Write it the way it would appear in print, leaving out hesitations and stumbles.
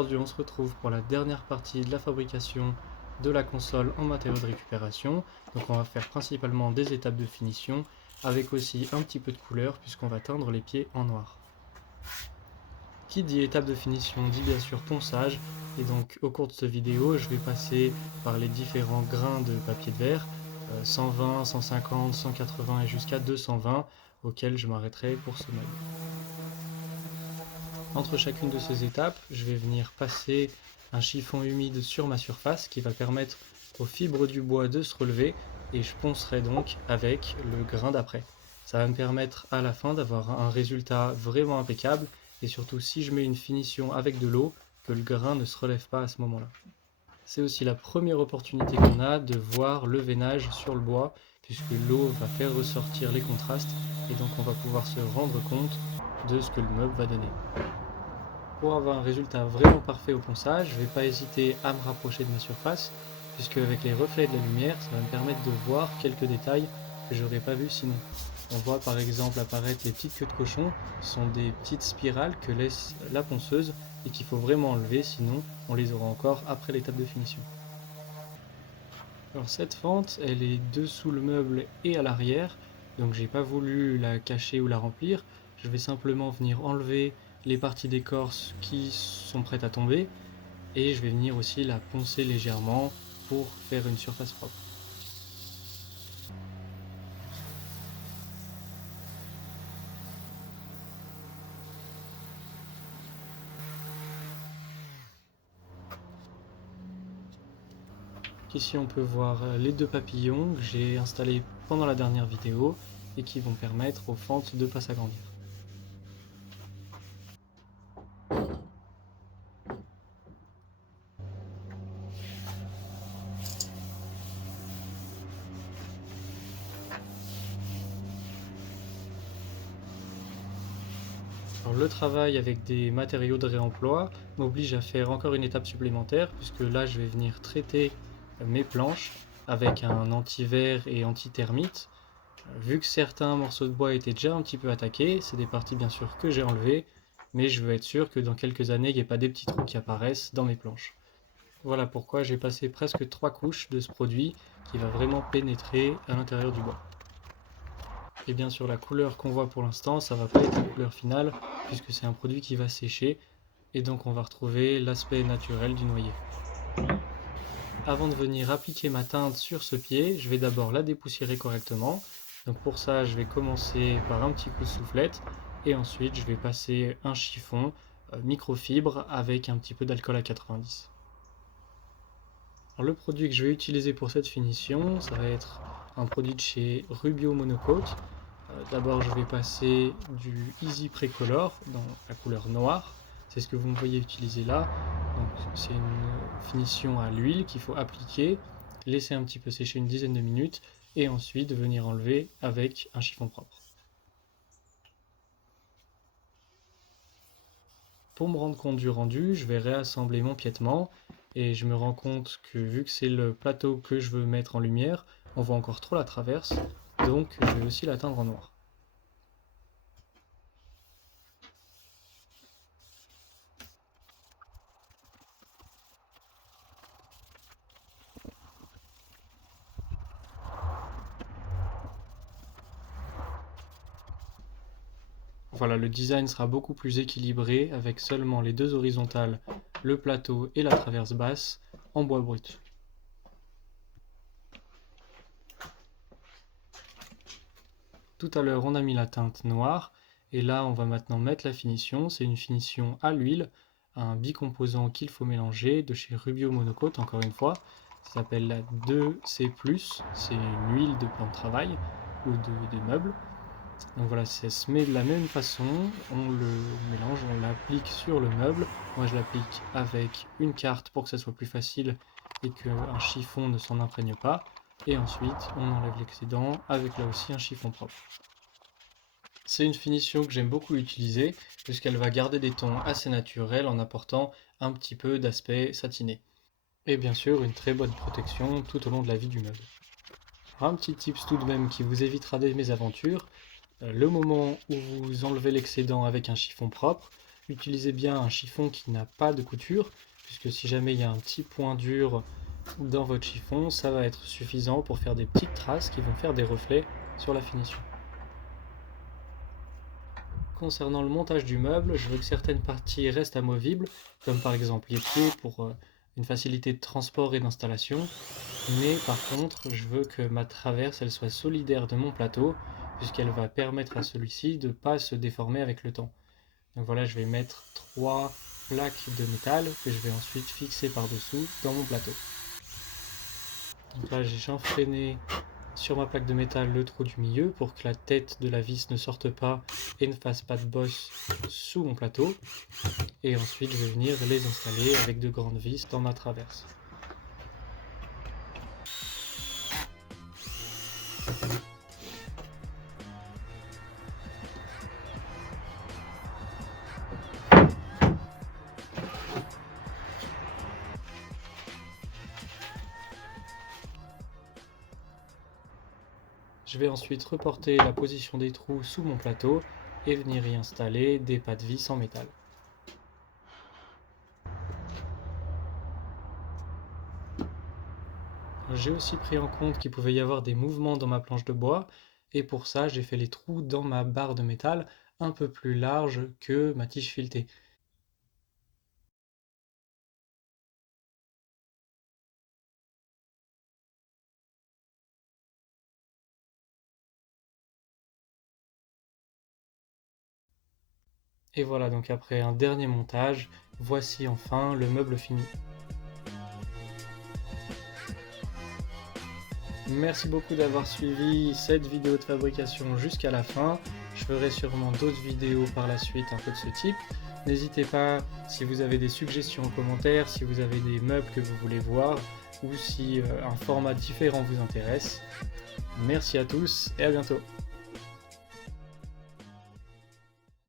Aujourd'hui, on se retrouve pour la dernière partie de la fabrication de la console en matériaux de récupération. Donc on va faire principalement des étapes de finition avec aussi un petit peu de couleur puisqu'on va teindre les pieds en noir. Qui dit étape de finition dit bien sûr ponçage, et donc au cours de cette vidéo je vais passer par les différents grains de papier de verre, 120, 150, 180 et jusqu'à 220 auxquels je m'arrêterai pour ce meuble. Entre chacune de ces étapes, je vais venir passer un chiffon humide sur ma surface qui va permettre aux fibres du bois de se relever, et je poncerai donc avec le grain d'après. Ça va me permettre à la fin d'avoir un résultat vraiment impeccable, et surtout si je mets une finition avec de l'eau, que le grain ne se relève pas à ce moment-là. C'est aussi la première opportunité qu'on a de voir le veinage sur le bois, puisque l'eau va faire ressortir les contrastes, et donc on va pouvoir se rendre compte de ce que le meuble va donner. Pour avoir un résultat vraiment parfait au ponçage, je ne vais pas hésiter à me rapprocher de ma surface, puisque avec les reflets de la lumière, ça va me permettre de voir quelques détails que je n'aurais pas vus sinon. On voit par exemple apparaître les petites queues de cochon, ce sont des petites spirales que laisse la ponceuse et qu'il faut vraiment enlever, sinon on les aura encore après l'étape de finition. Alors cette fente, elle est dessous le meuble et à l'arrière, donc j'ai pas voulu la cacher ou la remplir. Je vais simplement venir enlever les parties d'écorce qui sont prêtes à tomber, et je vais venir aussi la poncer légèrement pour faire une surface propre. Ici on peut voir les deux papillons que j'ai installés pendant la dernière vidéo et qui vont permettre aux fentes de ne pas s'agrandir. Alors, le travail avec des matériaux de réemploi m'oblige à faire encore une étape supplémentaire, puisque là je vais venir traiter mes planches avec un anti-verre et anti-termite. Vu que certains morceaux de bois étaient déjà un petit peu attaqués, c'est des parties bien sûr que j'ai enlevées, mais je veux être sûr que dans quelques années il n'y ait pas des petits trous qui apparaissent dans mes planches. Voilà pourquoi j'ai passé presque 3 couches de ce produit qui va vraiment pénétrer à l'intérieur du bois. Et bien sûr la couleur qu'on voit pour l'instant, ça va pas être la couleur finale, puisque c'est un produit qui va sécher, et donc on va retrouver l'aspect naturel du noyer. Avant de venir appliquer ma teinte sur ce pied, je vais d'abord la dépoussiérer correctement. Donc pour ça, je vais commencer par un petit coup de soufflette, et ensuite je vais passer un chiffon microfibre avec un petit peu d'alcool à 90. Alors le produit que je vais utiliser pour cette finition, ça va être un produit de chez Rubio Monocoat. D'abord, je vais passer du Easy Precolor dans la couleur noire. C'est ce que vous me voyez utiliser là. C'est une finition à l'huile qu'il faut appliquer, laisser un petit peu sécher une dizaine de minutes, et ensuite venir enlever avec un chiffon propre. Pour me rendre compte du rendu, je vais réassembler mon piétement, et je me rends compte que vu que c'est le plateau que je veux mettre en lumière, on voit encore trop la traverse, donc je vais aussi la teindre en noir. Voilà, le design sera beaucoup plus équilibré avec seulement les deux horizontales, le plateau et la traverse basse en bois brut. Tout à l'heure on a mis la teinte noire, et là on va maintenant mettre la finition. C'est une finition à l'huile, un bicomposant qu'il faut mélanger de chez Rubio Monocoat encore une fois. Ça s'appelle la 2C+, c'est une huile de plan de travail ou de meubles. Donc voilà, ça se met de la même façon, on le mélange, on l'applique sur le meuble. Moi je l'applique avec une carte pour que ça soit plus facile et qu'un chiffon ne s'en imprègne pas. Et ensuite on enlève l'excédent avec là aussi un chiffon propre. C'est une finition que j'aime beaucoup utiliser puisqu'elle va garder des tons assez naturels en apportant un petit peu d'aspect satiné. Et bien sûr une très bonne protection tout au long de la vie du meuble. Un petit tips tout de même qui vous évitera des mésaventures. Le moment où vous enlevez l'excédent avec un chiffon propre, Utilisez bien un chiffon qui n'a pas de couture, puisque si jamais il y a un petit point dur dans votre chiffon, ça va être suffisant pour faire des petites traces qui vont faire des reflets sur la finition. Concernant le montage du meuble, je veux que certaines parties restent amovibles, comme par exemple les pieds pour une facilité de transport et d'installation, mais par contre, je veux que ma traverse elle soit solidaire de mon plateau, puisqu'elle va permettre à celui-ci de ne pas se déformer avec le temps. Donc voilà, je vais mettre 3 plaques de métal que je vais ensuite fixer par-dessous dans mon plateau. Donc là, j'ai chanfreiné sur ma plaque de métal le trou du milieu pour que la tête de la vis ne sorte pas et ne fasse pas de bosse sous mon plateau. Et ensuite, je vais venir les installer avec de grandes vis dans ma traverse. Je vais ensuite reporter la position des trous sous mon plateau et venir y installer des pas de vis en métal. J'ai aussi pris en compte qu'il pouvait y avoir des mouvements dans ma planche de bois, et pour ça j'ai fait les trous dans ma barre de métal un peu plus large que ma tige filetée. Et voilà, donc après un dernier montage, voici enfin le meuble fini. Merci beaucoup d'avoir suivi cette vidéo de fabrication jusqu'à la fin. Je ferai sûrement d'autres vidéos par la suite un peu de ce type. N'hésitez pas, si vous avez des suggestions en commentaire, si vous avez des meubles que vous voulez voir, ou si un format différent vous intéresse. Merci à tous et à bientôt.